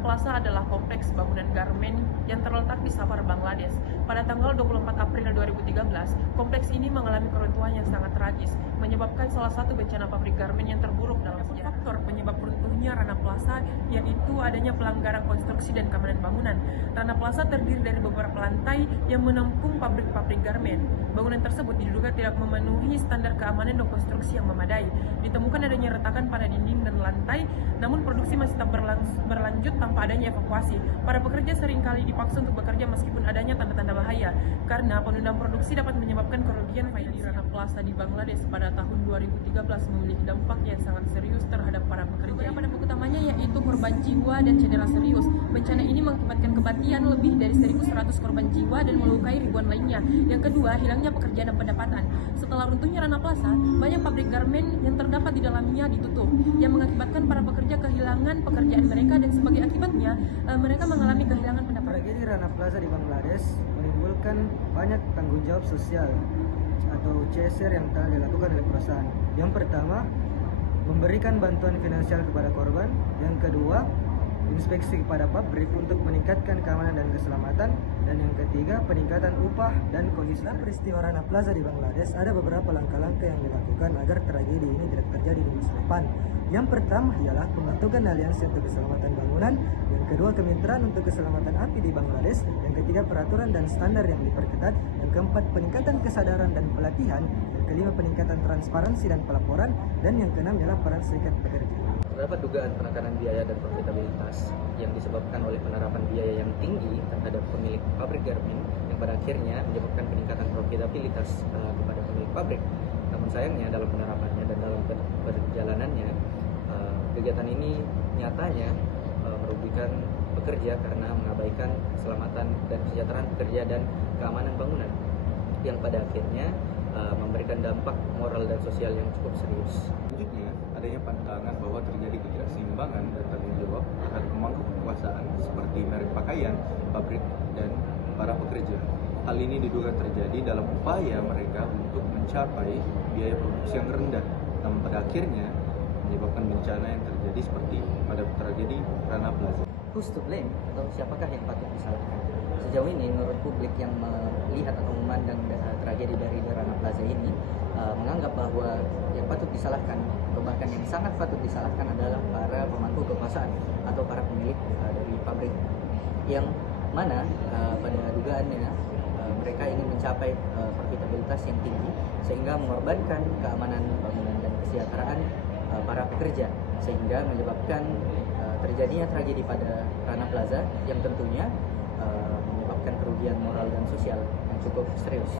Plaza adalah kompleks bangunan garmen yang terletak di Savar, Bangladesh. Pada tanggal 24 April 2013, kompleks ini mengalami keruntuhan yang sangat tragis, menyebabkan salah satu bencana pabrik garmen yang terburuk dalam sejarah. Faktor penyebab runtuhnya Rana Plaza yaitu adanya pelanggaran konstruksi dan keamanan bangunan. Rana Plaza terdiri dari beberapa lantai yang menampung pabrik-pabrik garmen. Bangunan tersebut diduga tidak memenuhi standar keamanan dan konstruksi yang memadai. Ditemukan adanya retakan pada dinding dan lantai, namun produksi masih tetap berlanjut tanpa adanya evakuasi. Para pekerja seringkali dipaksa untuk bekerja meskipun adanya tanda-tanda bahaya, karena penundaan produksi dapat menyebabkan kerugian finansial. Rana Plaza di Bangladesh pada tahun 2013 memiliki dampak yang sangat serius terhadap para pekerja. Beberapa dampak utamanya yaitu korban jiwa dan cedera serius. Bencana ini mengakibatkan kematian lebih dari 1.100 korban jiwa dan melukai ribuan lainnya. Yang kedua, hilangnya pekerjaan dan pendapatan. Setelah runtuhnya Rana Plaza, banyak pabrik garmen yang terdapat di dalamnya ditutup, yang mengakibatkan para pekerja kehilangan pekerjaan mereka dan sebagai akibatnya mereka mengalami kehilangan pendapatan. Tragedi Rana Plaza di Bangladesh menimbulkan banyak tanggung jawab sosial atau CSR yang telah dilakukan oleh perusahaan. Yang pertama, memberikan bantuan finansial kepada korban. Yang kedua, inspeksi kepada pabrik untuk meningkatkan keamanan dan keselamatan. Dan yang ketiga, peningkatan upah dan kondisi. Dalam peristiwa Rana Plaza di Bangladesh, ada beberapa langkah-langkah yang dilakukan agar tragedi ini tidak terjadi di masa depan. Yang pertama ialah pembentukan aliansi untuk keselamatan bangunan. Yang kedua, kemitraan untuk keselamatan api di Bangladesh. Yang ketiga, peraturan dan standar yang diperketat. Yang keempat, peningkatan kesadaran dan pelatihan. Yang kelima, peningkatan transparansi dan pelaporan. Dan yang keenam ialah peran serikat pekerja. Terdapat dugaan penekanan biaya dan profitabilitas yang disebabkan oleh penerapan biaya yang tinggi terhadap pemilik pabrik garmen yang pada akhirnya menyebabkan peningkatan profitabilitas kepada pemilik pabrik. Namun sayangnya dalam penerapannya dan dalam perjalanannya kegiatan ini nyatanya merugikan pekerja karena mengabaikan keselamatan dan kesejahteraan pekerja dan keamanan bangunan yang pada akhirnya memberikan dampak moral dan sosial yang cukup serius. Selanjutnya, adanya pandangan bahwa terjadi ketidakseimbangan dan tanggung jawab terhadap pemangku kekuasaan seperti merek pakaian, pabrik, dan para pekerja. Hal ini diduga terjadi dalam upaya mereka untuk mencapai biaya produksi yang rendah, namun pada akhirnya menyebabkan bencana yang terjadi seperti pada tragedi Rana Plaza. Who's to blame atau siapakah yang patut disalahkan? Sejauh ini menurut publik yang melihat atau memandang tragedi dari Rana Plaza ini menganggap bahwa yang patut disalahkan atau bahkan yang sangat patut disalahkan adalah para pemangku kekuasaan atau para pemilik dari pabrik yang mana pada dugaannya mereka ingin mencapai profitabilitas yang tinggi sehingga mengorbankan keamanan bangunan dan kesejahteraan para pekerja sehingga menyebabkan terjadinya tragedi pada Rana Plaza yang tentunya menyebabkan kerugian moral dan sosial yang cukup serius.